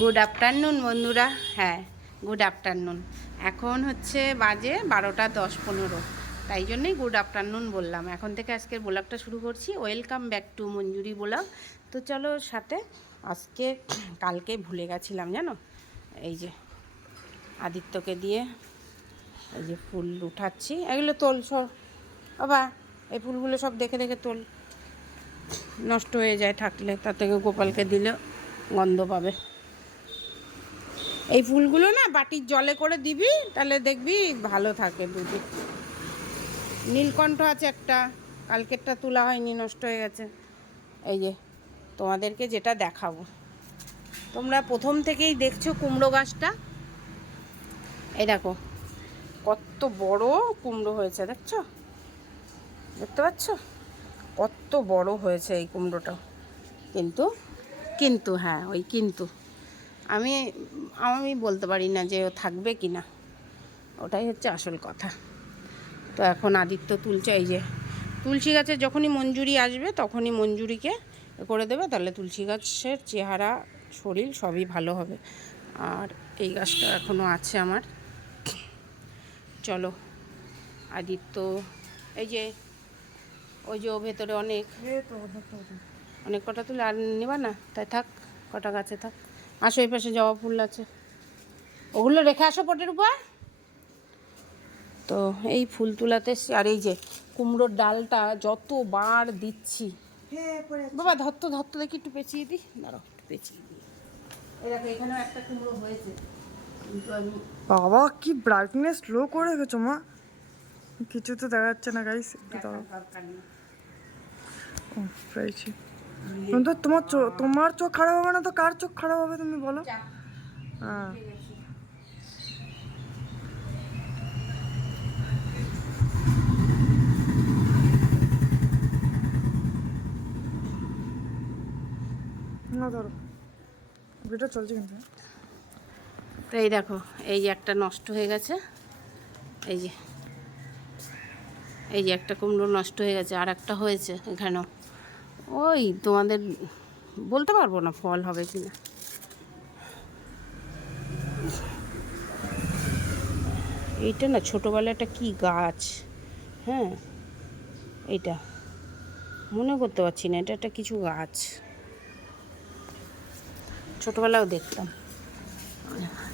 Good afternoon বন্ধুরা। হ্যাঁ good afternoon এখন হচ্ছে বাজে বারোটা দশ পনেরো। তাই জন্যই গুড আফটারনুন বললাম। এখন থেকে আজকের ব্লগটা শুরু করছি। Welcome back to Manjuri blog. তো চলো সাথে আজকে, কালকে ভুলে গেছিলাম, জানো? এই যে আদিত্যকে দিয়ে এই যে ফুল উঠাচ্ছি। এগুলো তোল সর। বাবা, এই ফুলগুলো সব দেখে দেখে তোল। নষ্ট হয়ে যায়, থাকলে তার থেকে গোপালকে দিলে গন্ধ পাবে। এই ফুলগুলো না বাটির জলে করে দিবি, তাহলে দেখবি ভালো থাকে দুধে নীলকণ্ঠ আছে একটা, কালকেরটা তোলা হয়নি, নষ্ট হয়ে গেছে। এই যে, তোমাদেরকে যেটা দেখাবো। তোমরা প্রথম থেকেই দেখছ কুমড়ো গাছটা। এই দেখো, কত বড় কুমড়ো হয়েছে, দেখছ? দেখতে পাচ্ছ? কত বড় হয়েছে এই কুমড়োটা। কিন্তু কিন্তু হ্যাঁ ওই কিন্তু। আমি আমি বলতে পারি না যে ও থাকবে কি না। ওটাই হচ্ছে আসল কথা। তো এখন আদিত্য তুলছে এই যে তুলসী গাছের যখনই মঞ্জুরি আসবে তখনই মঞ্জুরিকে করে দেবে। তাহলে তুলসী গাছের চেহারা শরীর সবই ভালো হবে। আর এই গাছটা এখনও আছে আমার। চলো আদিত্য এই যে ওই যে ও ভেতরে অনেক। অনেক কটা তুলে আর নেবা না? তাই থাক কটা গাছে থাক। আসো এই পাশে জবা ফুল আছে। ওগুলো রেখে আসো পটের উপর। তো এই ফুল তুলাতে আর এই যে কুমড়োর ডালটা যতবার দিচ্ছি। বাবা ধত্ত ধত্ত দেখি একটু পেঁচিয়ে দিই। দাঁড়াও একটু পেঁচিয়ে দিই। দেখো এখানেও একটা কুমড়ো হয়েছে। কিন্তু আমি বাবা কি ব্রাইটনেস লো করে রেখেছো মা। কিছু তো দেখা যাচ্ছে না গাইস একটু নেই। ও পেয়েছি কিন্তু তোমার চোখ তোমার চোখ খারাপ হবে না তো? কার চোখ খারাপ হবে তুমি বলো? হ্যাঁ। না ধরো। ভিডিও চলছে কিন্তু তো এই দেখো এই যে একটা নষ্ট হয়ে গেছে। এই যে এই যে একটা কুমড়ো নষ্ট হয়ে গেছে আর একটা হয়েছে এখানেও। ওই তোমাদের বলতে পারব না ফল হবে কি না এইটা না ছোটোবেলা একটা কী গাছ? হ্যাঁ এইটা। মনে করতে পারছি না, এটা একটা কিছু গাছ। ছোটোবেলাও দেখতাম।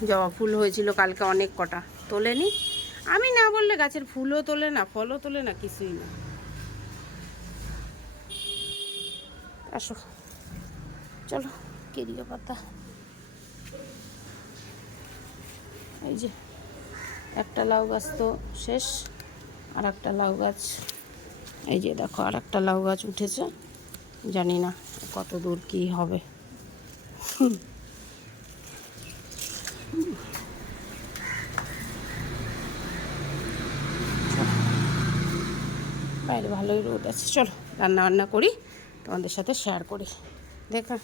জবা ফুল হয়েছিল কালকে অনেক কটা। তোলেনি? আমি না বললে গাছের ফুলও তোলে না, ফলও তোলে না, কিছুই না। আসো। চলো, কেরিয়া পাতা। এই যে, একটা লাউ গাছ তো শেষ আর একটা লাউ গাছ। এই যে দেখো আর একটা লাউ গাছ উঠেছে। জানি না কত দূর কী হবে। বাইরে ভালোই রোদ আছে। চলো রান্না বান্না করি। তোমাদের সাথে শেয়ার করি। দেখা।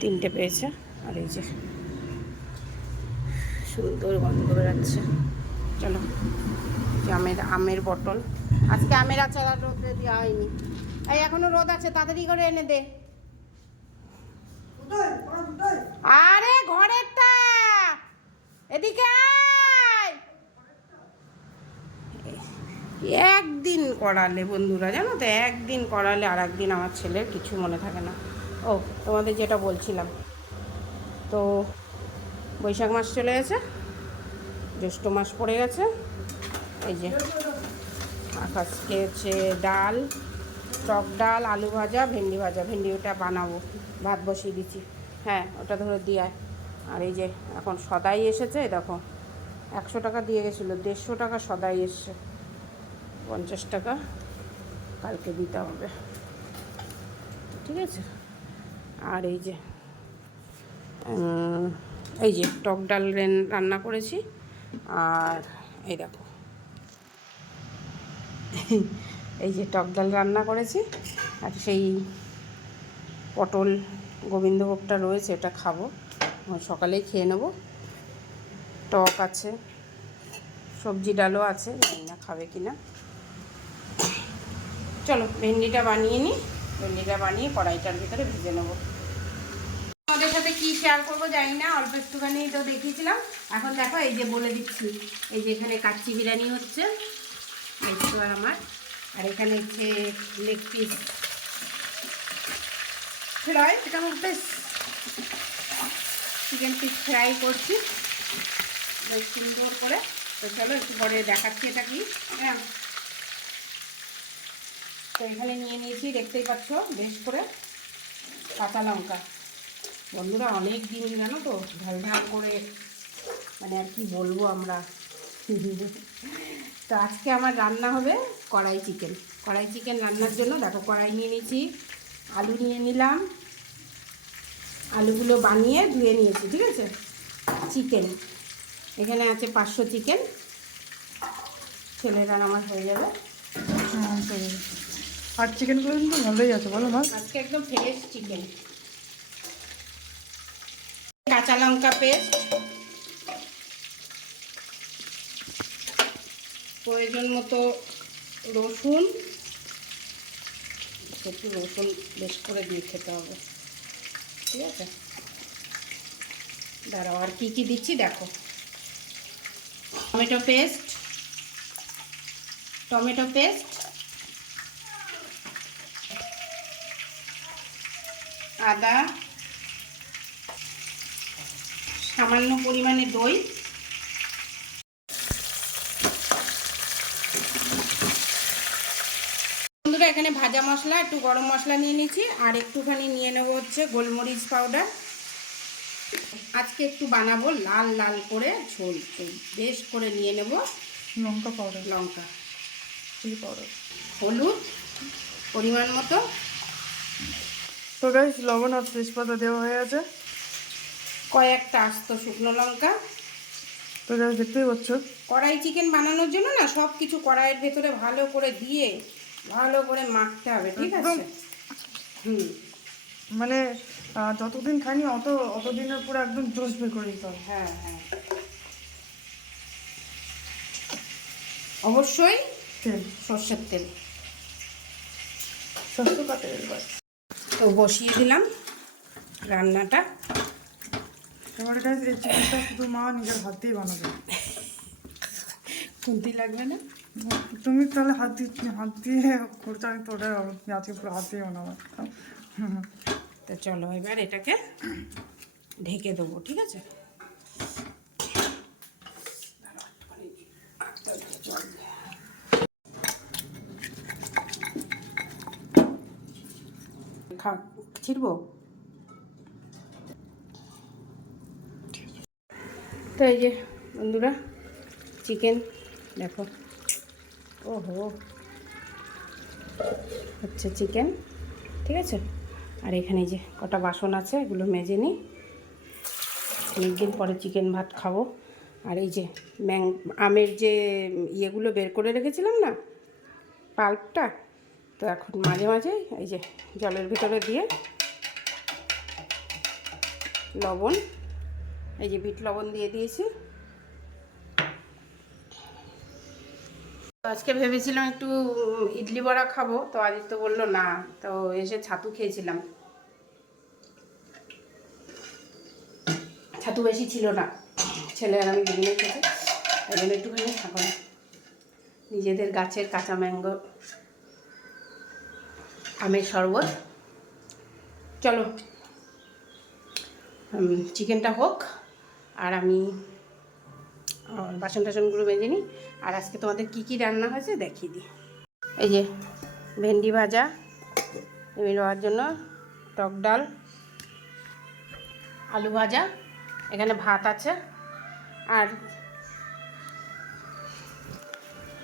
তিনটে পেয়েছে আর এই যে সুন্দর গন্ধ বেরাচ্ছে চলো আমের আমের বটল আজকে আমের আচার আর রোদে দেওয়া হয়নি। এই এখনও রোদ আছে তাড়াতাড়ি করে এনে দে। আরে ঘরেরটা! এদিকে আয়! একদিন করালে বন্ধুরা, জানো তো? একদিন করালে আর একদিন আমার ছেলের কিছু মনে থাকে না। ও, তোমাদের যেটা বলছিলাম। তো বৈশাখ মাস চলে গেছে, জ্যৈষ্ঠ মাস পড়ে গেছে। এই যে আকাশকে হচ্ছে ডাল, টক ডাল, আলু ভাজা, ভেন্ডি ভাজা। ভেন্ডি ওটা বানাবো, ভাত বসিয়ে দিচ্ছি হ্যাঁ ওটা ধরে দিয়ে আর এই যে এখন সদাই এসেছে, দেখো। একশো টাকা দিয়ে গেছিল, দেড়শো টাকা সদাই এসছে। পঞ্চাশ টাকা কালকে দিতে হবে। ঠিক আছে? আর এই যে এই যে টক ডাল রেন- রান্না করেছি। আর এই দেখো, এই যে টক ডাল রান্না করেছি। আর সেই পটল গোবিন্দভোগটা রয়েছে এটা খাব। সকালেই খেয়ে নেব। টক আছে, সবজি ডালও আছে, জানি না খাবে কি না চলো, ভেন্ডিটা বানিয়ে নিই ভেন্ডিটা বানিয়ে কড়াইটার ভিতরে ভেজে নেব। তোমাদের সাথে কি শেয়ার করব জানি না, অল্প একটুখানি তো দেখিয়েছিলাম। এখন দেখো, এই যে বলে দিচ্ছি, এই যে এখানে কাচ্চি বিরিয়ানি হচ্ছে। আর আমার। আর এখানে হচ্ছে লেগ পিস ফ্রাই এটা আমার বেশ চিকেন পিস ফ্রাই করছি। বেশ সুন্দর করে। তো চলো, একটু পরে দেখাচ্ছি এটা কি। হ্যাঁ। তো এখানে নিয়ে নিয়েছি, দেখতেই পাচ্ছ, বেশ করে কাঁচা লঙ্কা। বন্ধুরা, অনেক দিন জানো তো ঝাল ঝাল করে মানে আর কি বলব আমরা। তো আজকে আমার রান্না হবে কড়াই চিকেন। কড়াই চিকেন রান্নার জন্য, দেখো, কড়াই নিয়ে নিয়েছি, আলু নিয়ে নিলাম, আলুগুলো বানিয়ে ধুয়ে নিয়েছি, ঠিক আছে? চিকেন। এখানে আছে পাঁচশো চিকেন। ছেলেরা আমার হয়ে যাবে। তো আর চিকেনগুলো কিন্তু ভালোই আছে, বলো মা। আজকে একদম ফ্রেশ চিকেন কাঁচা লঙ্কা পেস্ট প্রয়োজন মতো রসুন। একটু রসুন বেশ করে দিয়ে খেতে হবে। ঠিক আছে? দাঁড়াও, আর কী কী দিচ্ছি দেখো। টমেটো পেস্ট টমেটো পেস্ট আদা সামান্য পরিমাণে দই। বন্ধুরা এখানে ভাজা মশলা একটু গরম মশলা নিয়ে নিয়েছি আর একটুখানি নিয়ে নেব হচ্ছে গোলমরিচ পাউডার। আজকে একটু বানাবো লাল লাল করে ঝোল। বেশ করে নিয়ে নেব। লঙ্কা পাউডার। লঙ্কা। Chilli powder. হলুদ পরিমাণ মতো। তো গাইস লবণ আর তেজপাতা দেওয়া হয়ে আছে। কয়েকটা আস্ত শুকনো লঙ্কা। তো গাইস দেখতেই পাচ্ছ? কড়াই চিকেন বানানোর জন্য না সব কিছু কড়াইয়ের ভেতরে ভালো করে দিয়ে ভালো করে মাখতে হবে ঠিক আছে? হুম। মানে যতদিন খাইনি অত অতদিনের পুরো একদম জোশ বের করে দিতে হবে। হ্যাঁ হ্যাঁ। অবশ্যই তেল। সর্ষের তেল। কাটে এবার। তো বসিয়ে দিলাম রান্নাটা। এই চিকেনটা শুধু মা নিজের হাত দিয়ে বানাবে। খুন্তি লাগবে না? তুমি তাহলে হাত দিয়ে হাত দিয়ে করছ আমি তো ওটা আজকে পুরো হাত দিয়ে বানাবো। তো চলো এবার এটাকে ঢেকে দেবো ঠিক আছে? খা ছিড়বো তো এই যে বন্ধুরা চিকেন দেখো। ওহো। হচ্ছে চিকেন ঠিক আছে? আর এখানে যে কটা বাসন আছে, এগুলো মেজে নিই। অনেকদিন পরে চিকেন ভাত খাব। আর এই যে ম্যাং, আমের যে ইয়েগুলো বের করে রেখেছিলাম না, পাল্পটা তো এখন মাঝে মাঝে এই যে জলের ভিতরে দিয়ে লবণ, এই যে বিট লবণ দিয়ে দিয়েছি। আজকে ভেবেছিলাম একটু ইডলি বড়া খাব, তো আদিত্য বলল না, তো এসে ছাতু খেয়েছিলাম। ছাতু বেশি ছিল না, ছেলে আর আমি দুজনে খেতে তাই জন্য একটুখানি থাকো নিজেদের গাছের কাঁচা ম্যাঙ্গো আমের শরবত। চলো চিকেনটা হোক, আর আমি বাসন টাসনগুলো বেঁধে নিই। আর আজকে তোমাদের কি কি রান্না হয়েছে দেখিয়ে দিই। এই যে, ভেন্ডি ভাজা, এমনি হওয়ার জন্য টক ডাল, আলু ভাজা, এখানে ভাত আছে। আর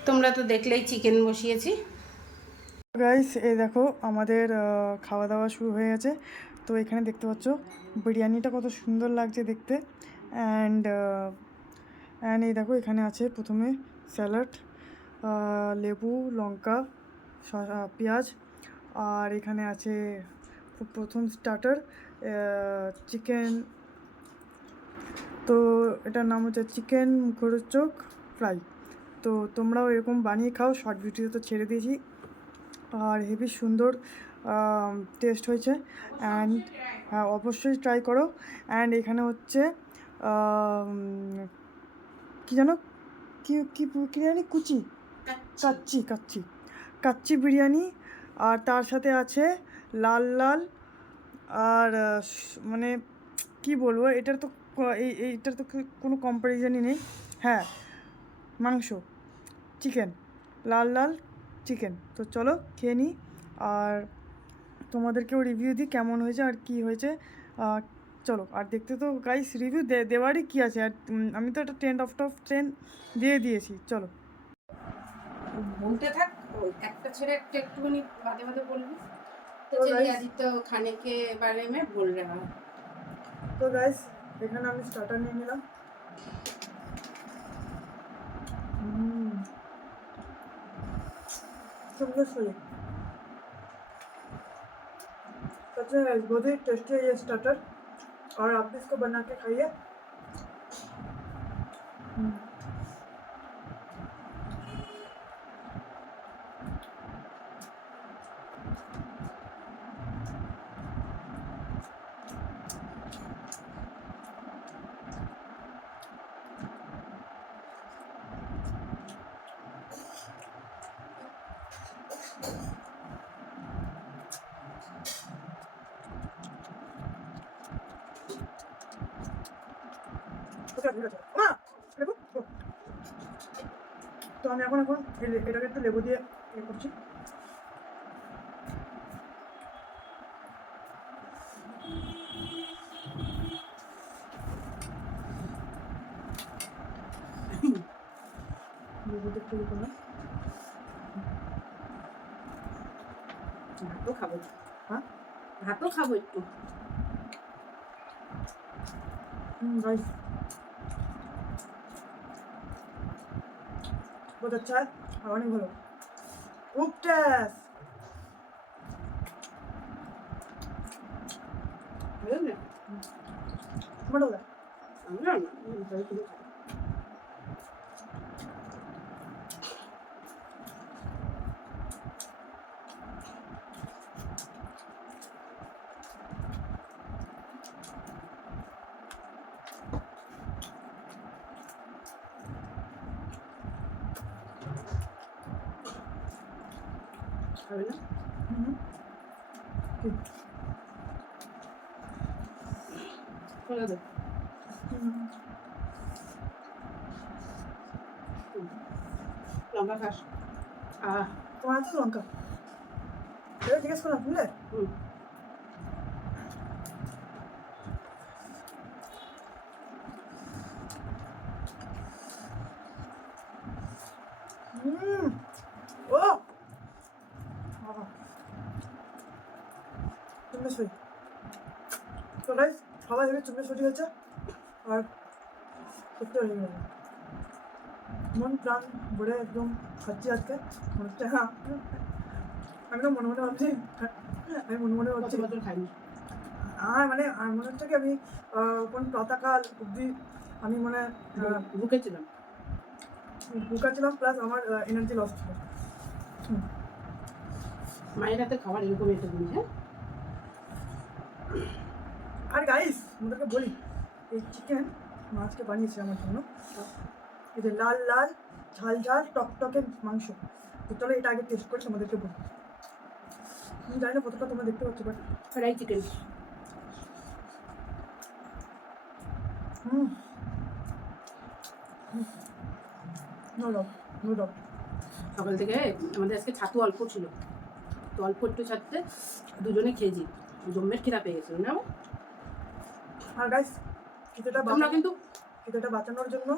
তোমরা তো দেখলেই চিকেন বসিয়েছি। গাইস এই দেখো, আমাদের খাওয়া দাওয়া শুরু হয়ে গেছে। তো এখানে দেখতে পাচ্ছ, বিরিয়ানিটা কত সুন্দর লাগছে দেখতে। অ্যান্ড অ্যান্ড এই দেখো, এখানে আছে প্রথমে স্যালাড লেবু, লঙ্কা পেঁয়াজ। আর এখানে আছে প্রথম স্টার্টার চিকেন তো এটার নাম হচ্ছে চিকেন মুখরোচক ফ্রাই তো তোমরাও এরকম বানিয়ে খাও শর্ট ভিডিও তো ছেড়ে দিয়েছি। আর হেভি সুন্দর টেস্ট হয়েছে। অ্যান্ড হ্যাঁ অবশ্যই ট্রাই করো। অ্যান্ড এখানে হচ্ছে কি জানো? কি কি বিরিয়ানি কুচি। কাচ্চি। কাচ্চি কাচ্চি। বিরিয়ানি। আর তার সাথে আছে লাল লাল। আর মানে কি বলব? এটার তো এই এইটার তো কোনো কম্পারিজনই নেই। হ্যাঁ মাংস। চিকেন লাল লাল। চিকেন তো চলো খেয়ে নিই। আর তোমাদেরকেও রিভিউ দিই কেমন হয়েছে আর কি হয়েছে। চলো আর দেখতে তো গাইস রিভিউ দেওয়ারই কী আছে? আর আমি তো একটা ট্রেন অফ টফ ট্রেন দিয়ে দিয়েছি। চলো। বলতে থাক একটা ছেড়ে একটা একটুখানি মাঝে মাঝে বলবি। তো আদিত্য খানে বারে মে বল রা তো গাইস এখানে আমি স্টার্টার নিয়ে নিলাম। सोए सच बहुत ही टेस्टी है ये स्टार्टर और आप भी इसको बना के खाइए। মা তো আমি এখন এখন এটাকে একটু লেবু দিয়ে ইয়ে করছি। ইয়ে ভাতও খাব। হ্যাঁ? ভাতও খাব একটু। হুম बहुत अच्छा है और नहीं बोलो खूब टेस्ट ভালো না मत होगा আমরা হবে না? খোলা দেব লঙ্কা খাস। আহ। তোমার তো লঙ্কা। জিজ্ঞেস করলাম বুঝলে হুম। তো গাইস সবাই ভেবে চুমড়ে সই হয়েছে আর সত্যি হয়ে গেল মন প্রাণ ভরে একদম খাচ্ছি আজকে। মনে হচ্ছে হ্যাঁ আমি তো মনে মনে ভাবছি হ্যাঁ, আমি মনে মনে ভাবছি খাইনি? আর মানে আর মনে হচ্ছে কি আমি কোন প্রাতকাল অবধি আমি মানে আহ, ভুকেছিলাম বুকা ছিলাম প্লাস আমার এনার্জি লস ছিল। মায়ের হাতে খাবার এরকম একটা জিনিস হ্যাঁ? আর গাইস আমাদেরকে বলি এই চিকেন মাছকে বানিয়েছে আমার জন্য। এই যে লাল লাল ঝাল ঝাল টকটকে মাংস। তো চলো এটা আগে টেস্ট করে তোমাদেরকে বলি। আমি জানি না কতটা তোমরা দেখতে পাচ্ছ but fry chicken hmm. No doubt no doubt সকাল থেকে আমাদের আজকে ছাতু অল্প ছিল। তো অল্প একটু ছাড়তে দুজনে খেয়েছি। জম্মের খিদা পেয়ে গেছিল না আর গাইস খিদেটা তোমরা বাঁচা- কিন্তু খিদেটা বাঁচানোর জন্য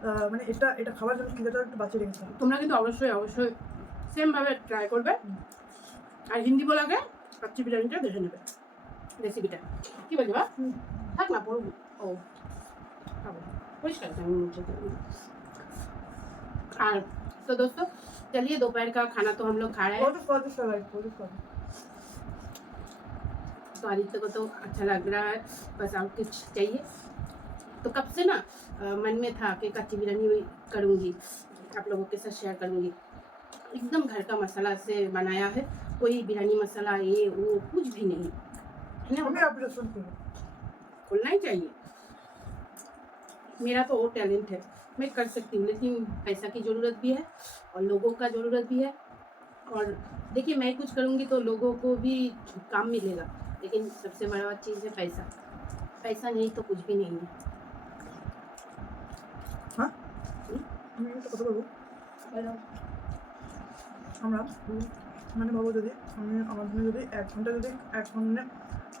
আহ, মানে এটা এটা খাওয়ার জন্য খিদেটা একটু বাঁচিয়ে রেখেছিলাম তোমরা কিন্তু অবশ্যই অবশ্যই সেমভাবে ট্রাই করবে আর হিন্দি বলাকে কাচ্চি বিরিয়ানিটা দেখে নেবে রেসিপিটা কি বলছি বা হুম। থাক না পড়ব ও খাবো পরিষ্কার আছে আমি মুছে দেবো। আর तो दोस्तों चलिए दोपहर का खाना तो हम लोग खा रहे हैं बहुत स्वादिष्ट है गाइस बहुत स्वादिष्ट तो आदित्य को तो अच्छा लग रहा है बस और कुछ चाहिए। तो कब से ना मन में था कि कच्ची बिरयानी करूँगी आप लोगों के साथ शेयर करूँगी। एकदम घर का मसाला से बनाया है कोई बिरयानी मसाला ये वो कुछ भी नहीं है ना? आप खोलना ही चाहिए। मेरा तो वो टैलेंट है मैं कर सकती हूँ लेकिन पैसा की ज़रूरत भी है और लोगों का ज़रूरत भी है। और देखिए मैं कुछ करूँगी तो लोगों को भी काम मिलेगा। लेकिन सबसे बड़ा चीज़ है पैसा पैसा नहीं तो कुछ भी नहीं है হ্যাঁ আমি একটা কথা বলবো আমরা মানে ভাবো যদি আমি আমার জন্য যদি এক ঘন্টা যদি এক ঘন্টা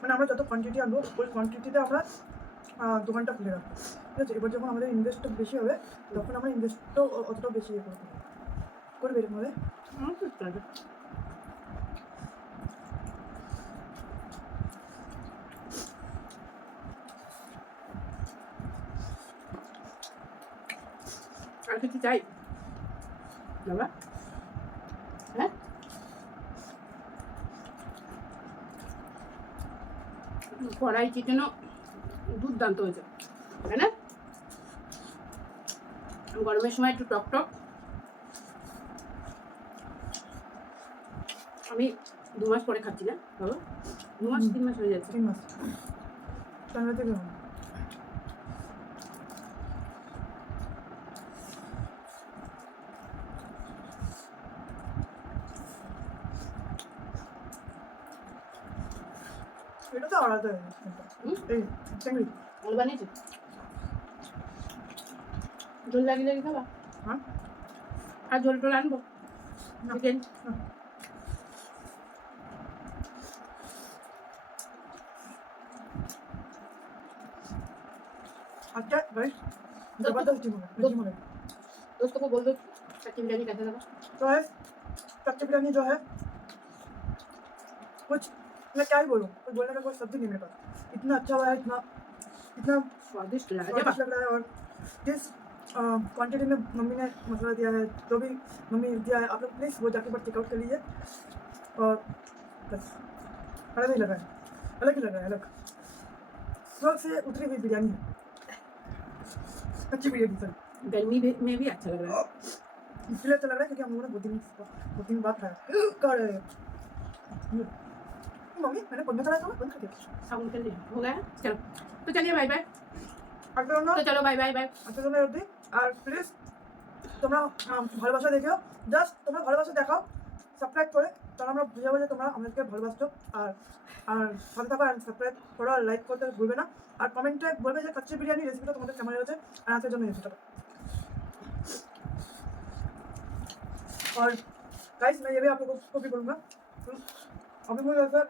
মানে আমরা যত কোয়ান্টিটি আনবো ওই কোয়ান্টিটিতে আমরা আহ, দোকানটা খুলে রাখবো ঠিক আছে এবার যখন আমাদের ইনভেস্টটা বেশি হবে তখন আমরা ইনভেস্টটাও অতটাও বেশি ইয়ে করবো করবে এরকম আর কিছু চাই বাবা হ্যাঁ কড়াই চিকেনও দুর্দান্ত হয়েছে তাই না গরমের সময় একটু টক টক আমি দু মাস পরে খাচ্ছি না বাবা দু মাস তিন মাস হয়ে যাচ্ছে তিন মাস এটা তো আলাদা হুম? এই চিংড়ি ভালো বানিয়েছে ঝোল লাগিয়ে লাগিয়ে খাবা হ্যাঁ আর ঝোল টোল আনবো না। চিকেন না। अच्छा गाइस जबरदस्त टीम है टीम है दोस्तों को बोल दो कच्ची बिरयानी कैसे लगा तो है कच्ची बिरयानी जो है कुछ मैं क्या ही बोलूँ? कुछ बोलने का कोई शब्द नहीं मेरे पास। इतना अच्छा हुआ है इतना इतना स्वादिष्ट स्वादिष्ट लग रहा है और जिस क्वांटिटी में मम्मी ने मसाला दिया है जो भी मम्मी दिया है आप लोग प्लीज़ वो जाके पर चेकआउट कर लीजिए। और बस अलग ही लग रहा है अलग ही लग रहा है अलग। स्वर्ग से उतरी हुई बिरयानी। है अच्छी बिरयानी सर। गर्मी में भी अच्छा लग रहा है। इसलिए अच्छा लग रहा है क्योंकि हम लोगों ने दो दिन दो दिन बाद खाया। कर रहे हैं मम्मी मैंने बंद करा था ना, बंद कर दिया साबुन कर लिया हो गया चलो तो चलिए बाय बाय আপনার জন্য तो चलो बाय बाय बाय আপনার জন্য অবধি আর প্লিজ তোমরা আম, ভালোবাসা দেখো জাস্ট তোমরা ভালোবাসা দেখাও সাবস্ক্রাইব করে তাহলে আমরা বুঝে যাবো যে তোমরা আমাদেরকে ভালোবাসছো আর আর সাথে থাকো আর সাবস্ক্রাইব করো আর লাইক করতে ভুলবে না আর কমেন্টে বলবে যে কাচ্চি বিরিয়ানি রেসিপিটা তোমাদের কেমন হয়েছে আর আজকের জন্য রেসিপিটা और गाइस मैं ये भी आप लोगों को भी बोलूँगा अभी मुझे ऐसा